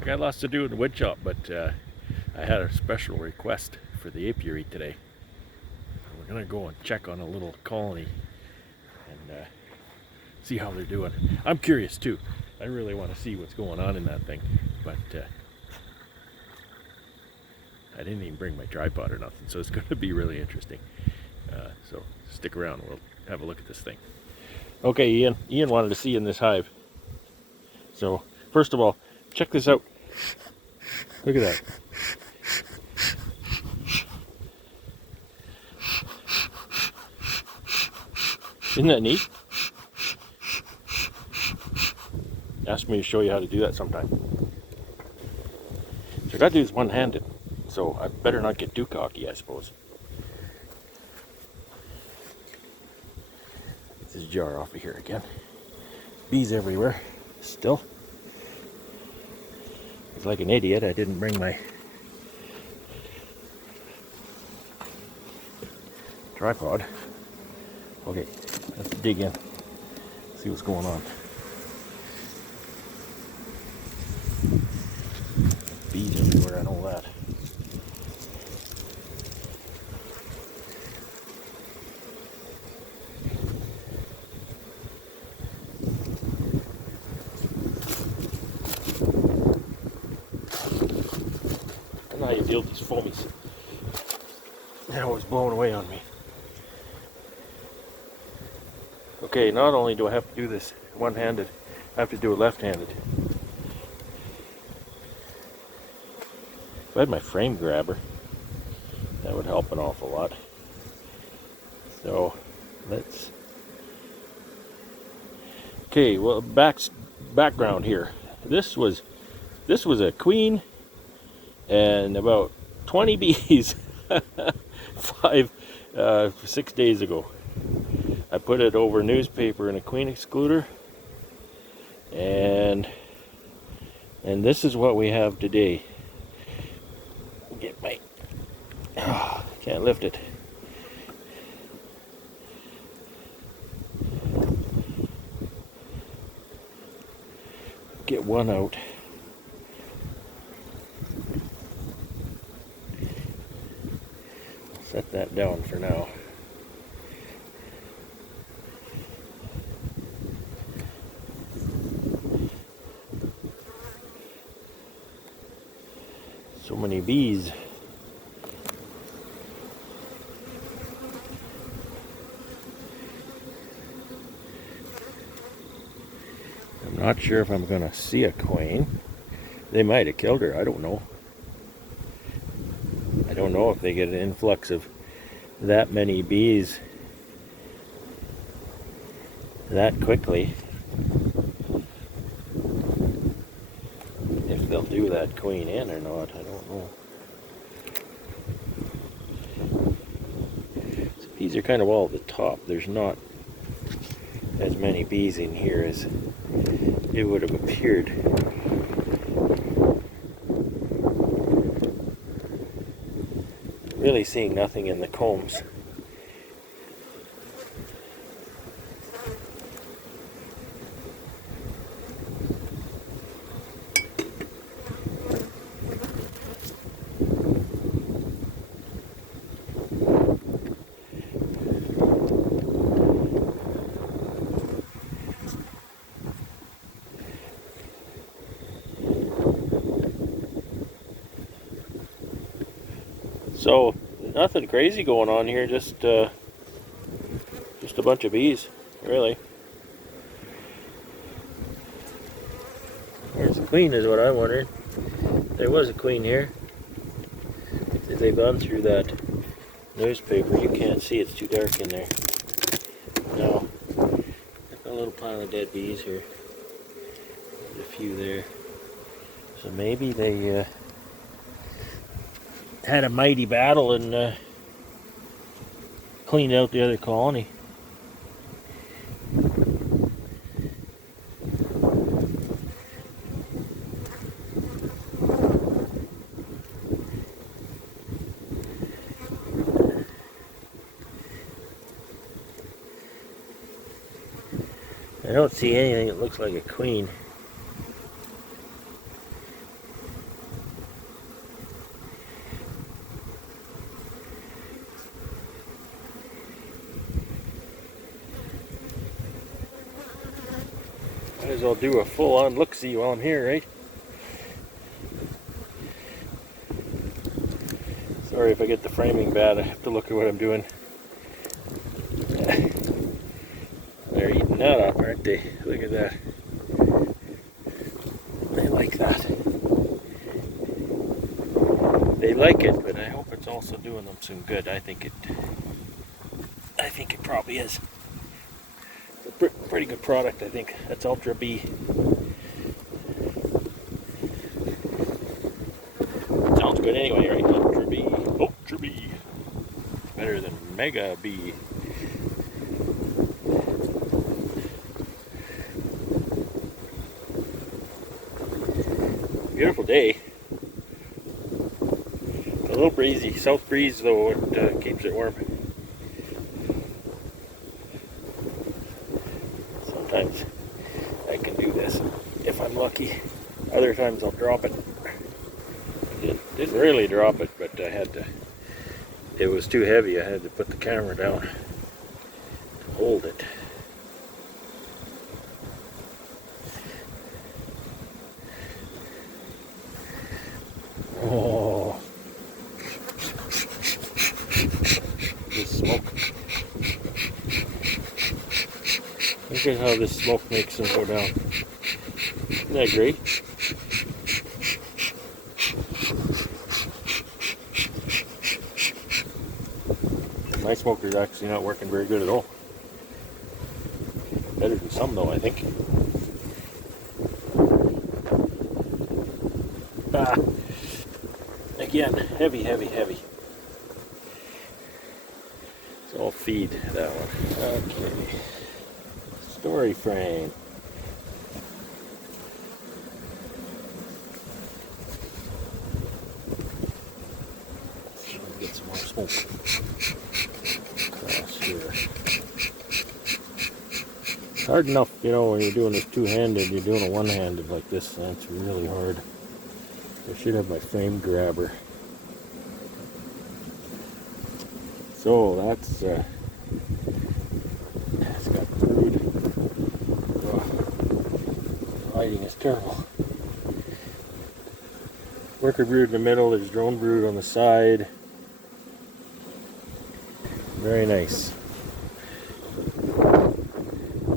I got lots to do in the wood shop, but I had a special request for the apiary today. We're gonna go and check on a little colony and see how they're doing. I'm curious too. I really want to see what's going on in that thing, but I didn't even bring my tripod or nothing, so it's going to be really interesting. So stick around. We'll have a look at this thing. Okay, Ian. Ian wanted to see in this hive. So first of all, check this out. Look at that. Isn't that neat? Asked me to show you how to do that sometime. So I got to do this one-handed, so I better not get too cocky, I suppose. Get this jar off of here again. Bees everywhere, still. It's like an idiot, I didn't bring my tripod. Okay, let's dig in, see what's going on. Bees everywhere, I know that. I don't know how you deal with these foamies. They're always blowing away on me. Okay, not only do I have to do this one-handed, I have to do it left-handed. If I had my frame grabber, that would help an awful lot. So, let's... Okay, well, background here. This was a queen and about 20 bees 6 days ago. I put it over newspaper in a queen excluder, and this is what we have today. Get my, can't lift it. Get one out. Set that down for now. So many bees. I'm not sure if I'm going to see a queen. They might have killed her, I don't know. I don't know if they get an influx of that many bees that quickly. If they'll do that queen in or not, I don't know. So bees are kind of all at the top. There's not as many bees in here as it would have appeared. Really seeing nothing in the combs. So nothing crazy going on here, just a bunch of bees, really. Where's the queen is what I'm wondering. There was a queen here. If they've gone through that newspaper, you can't see, it's too dark in there. No. Got a little pile of dead bees here. There's a few there. So maybe they had a mighty battle and cleaned out the other colony. I don't see anything that looks like a queen. as well do a full-on look-see while I'm here, right? Sorry if I get the framing bad, I have to look at what I'm doing. They're eating that up, aren't they? Look at that. They like that. They like it, but I hope it's also doing them some good. I think it probably is. It's a pretty good product, I think. That's Ultra B. Sounds good anyway, right? Ultra B. Ultra B. Better than Mega B. Beautiful day. A little breezy. South breeze though, it keeps it warm. Sometimes I can do this if I'm lucky. Other times I'll drop it. Didn't really drop it, but I had to. It was too heavy. I had to put the camera down to hold it. Oh, this smoke. Look at how this smoke makes them go down. Isn't that great? My smoker's actually not working very good at all. Better than some though, I think. Again, heavy, heavy, heavy. So I'll feed that one. Okay. Story frame. Get some more smoke across here. It's hard enough, you know, when you're doing this two-handed, you're doing a one-handed like this, that's really hard. I should have my frame grabber. So that's it's got brood. Oh, lighting is terrible. Worker brood in the middle, there's drone brood on the side. Very nice.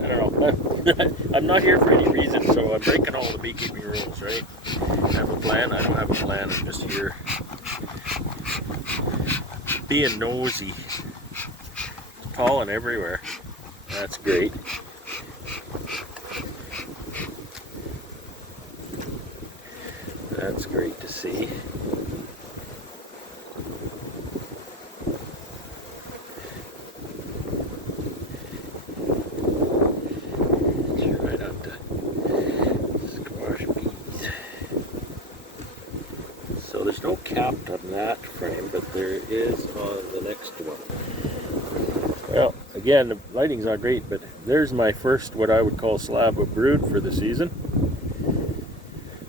I don't know. I'm not here for any reason, so I'm breaking all the beekeeping rules, right? I have a plan. I don't have a plan. I'm just here being nosy. There's pollen everywhere. That's great. That's great to see. Right on to squash bees. So there's no cap on that frame, but there is on the next one. Well, again, the lighting's not great, but there's my first, what I would call, slab of brood for the season.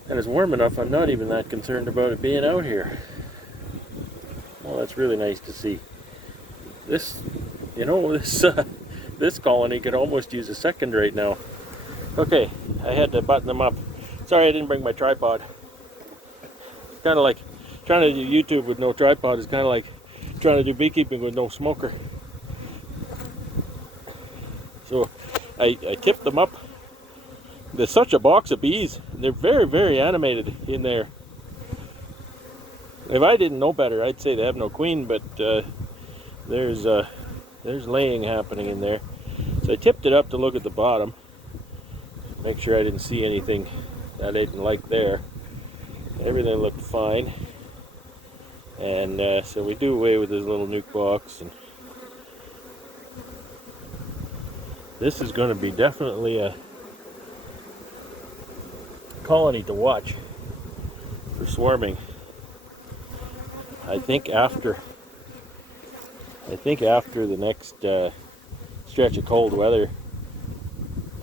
And it's warm enough, I'm not even that concerned about it being out here. Well, that's really nice to see. This, you know, this colony could almost use a second right now. Okay, I had to button them up. Sorry I didn't bring my tripod. It's kind of like trying to do YouTube with no tripod is kind of like trying to do beekeeping with no smoker. So I tipped them up. There's such a box of bees. They're very, very animated in there. If I didn't know better, I'd say they have no queen, but there's laying happening in there. So I tipped it up to look at the bottom, make sure I didn't see anything that I didn't like there. Everything looked fine, and so we do away with this little nuke box, and this is going to be definitely a colony to watch for swarming. I think after the next stretch of cold weather,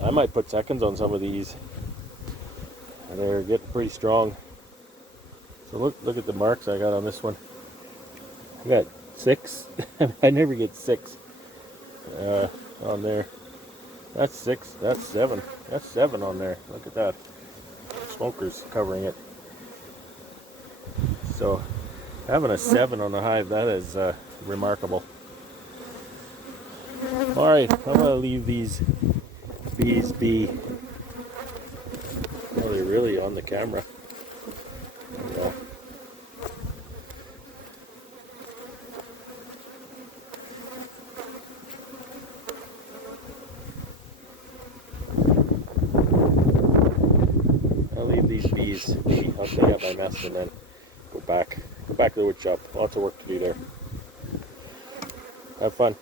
I might put seconds on some of these. They're getting pretty strong. So look at the marks I got on this one. I got 6. I never get 6 on there. That's 6. That's 7. That's 7 on there. Look at that. Smoker's covering it. So having a 7 on the hive, that is remarkable. Alright, I'm going to leave these bees be. Oh, they're really on the camera. Yeah. I'll leave these bees be. I'll clean up my mess and then go back to the wood shop. Lots of work to do there. Have fun.